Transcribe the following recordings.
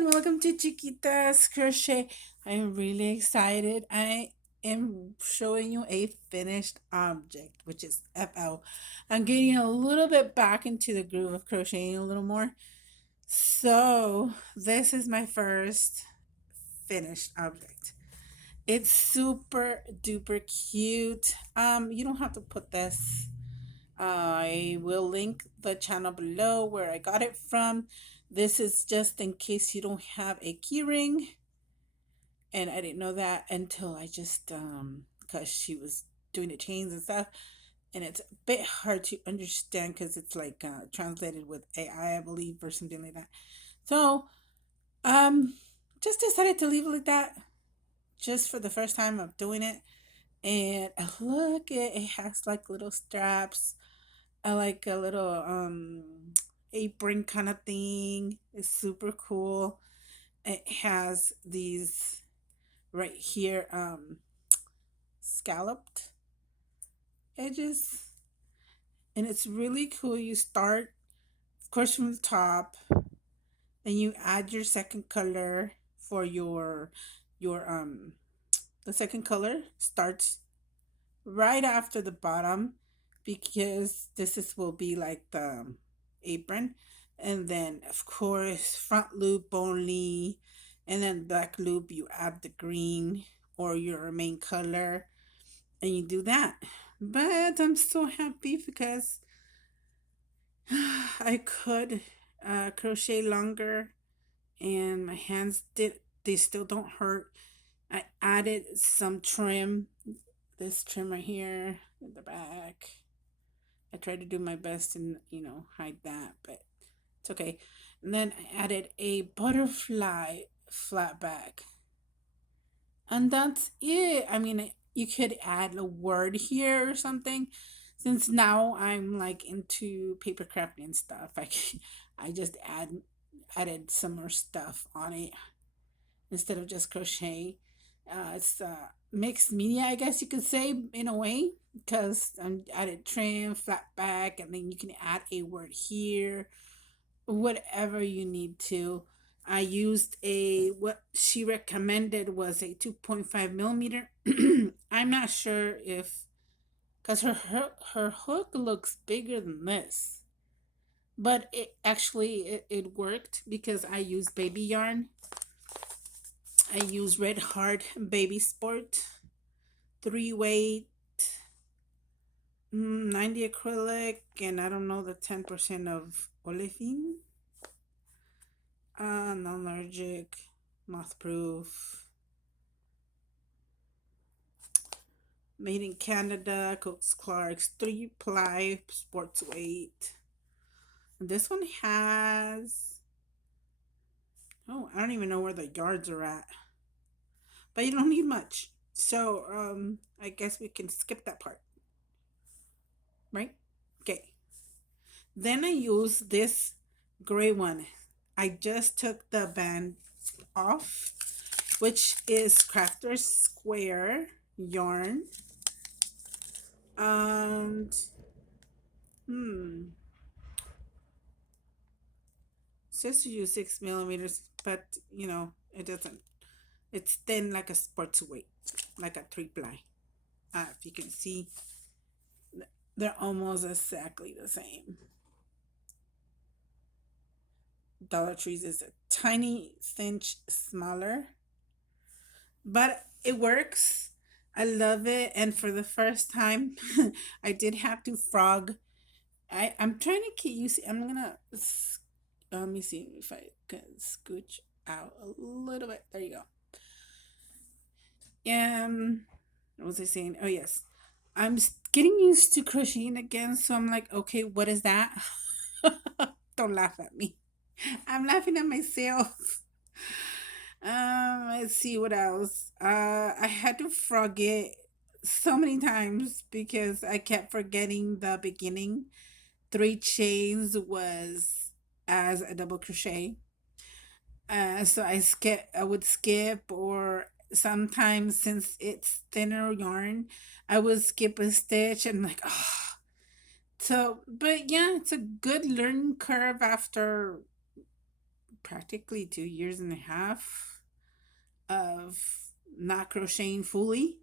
and welcome to Chiquita's Crochet. I'm really excited. I am showing you a finished object, which is FL. I'm getting a little bit back into the groove of crocheting a little more. So, this is my first finished object. It's super duper cute. You don't have to put this. I will link the channel below where I got it from. This is just in case you don't have a key ring. And I didn't know that until I just, because she was doing the chains and stuff. And it's a bit hard to understand because it's like translated with AI, I believe, or something like that. So, um, just decided to leave it like that just for the first time of doing it. And look, it has like little straps. I like a little apron kind of thing. It's super cool. It has these right here scalloped edges, and it's really cool. You start of course from the top, then you add your second color for your the second color starts right after the bottom because this is will be like the apron, and then of course front loop only, and then back loop you add the green or your main color, and you do that. But I'm so happy because I could crochet longer, and my hands did, they still don't hurt. I added some trim, this trim right here in the back. I tried to do my best and, hide that, but it's okay. And then I added a butterfly flat back. And that's it. I mean, you could add a word here or something. Since now I'm like into paper crafting and stuff, I just added some more stuff on it instead of just crochet. It's mixed media, I guess you could say, in a way, because I'm added trim, flat back, and then you can add a word here, whatever you need to. I used what she recommended was a 2.5 millimeter. I'm not sure if, because her hook looks bigger than this, but it worked because I used baby yarn. I use Red Heart Baby Sport 3 weight, 90 acrylic, and I don't know the 10% of olefin. Non-allergic, moth proof, made in Canada, Cooks Clark's 3-ply sports weight. And this one has, oh, I don't even know where the yards are at, but you don't need much. So, I guess we can skip that part, right? Okay. Then I use this gray one. I just took the band off, which is Crafter's Square yarn. And it says to use 6 millimeters, but it doesn't. It's thin like a sports weight, like a 3-ply. If you can see, they're almost exactly the same. Dollar Tree's is a tiny cinch smaller, but it works. I love it, and for the first time, I did have to frog. I'm trying to keep you see. I'm gonna let me see if I can scooch out a little bit. There you go. What was I saying? Oh yes, I'm getting used to crocheting again, so I'm like, okay, what is that? Don't laugh at me. I'm laughing at myself. Let's see what else. I had to frog it so many times because I kept forgetting the beginning. 3 chains was as a double crochet. So I would skip, or sometimes since it's thinner yarn, I would skip a stitch and like, oh. So, but yeah, it's a good learning curve after practically 2 years and a half of not crocheting fully.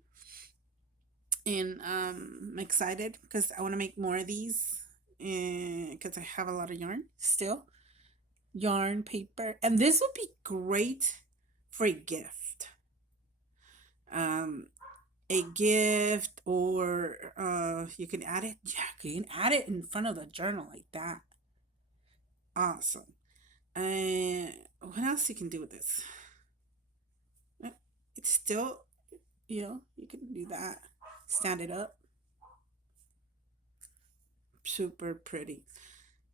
And I'm excited because I want to make more of these, and because I have a lot of yarn still, yarn, paper, and this would be great for a gift. Um, a gift, or you can add it. Yeah, you can add it in front of the journal like that. Awesome. And what else you can do with this? Uh, It's still, you can do that. Stand it up. Super pretty.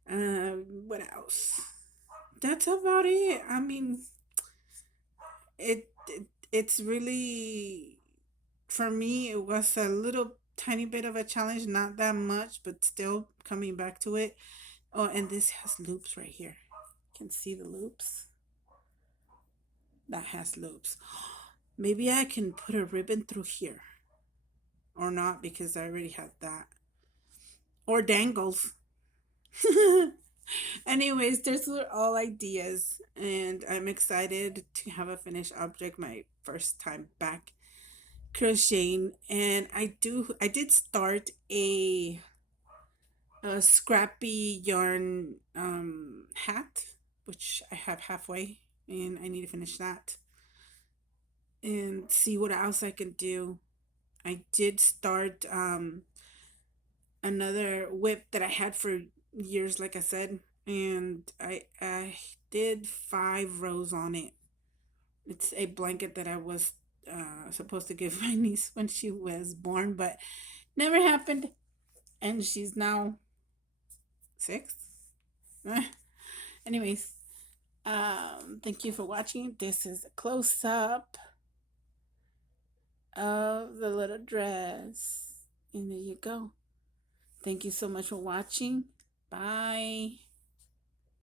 What else? That's about it. I mean, it's really, for me, it was a little tiny bit of a challenge, not that much, but still coming back to it. Oh, and this has loops right here. You can see the loops. That has loops. Maybe I can put a ribbon through here. Or not, because I already had that. Or dangles. Anyways, those were all ideas, and I'm excited to have a finished object my first time back crocheting. And I did start a scrappy yarn hat, which I have halfway, and I need to finish that and see what else I can do. I did start another whip that I had for years, like I said, and I did 5 rows on it. It's a blanket that I was supposed to give my niece when she was born, but never happened, and she's now 6. Anyways, thank you for watching. This is a close up of the little dress, and there you go. Thank you so much for watching. Bye.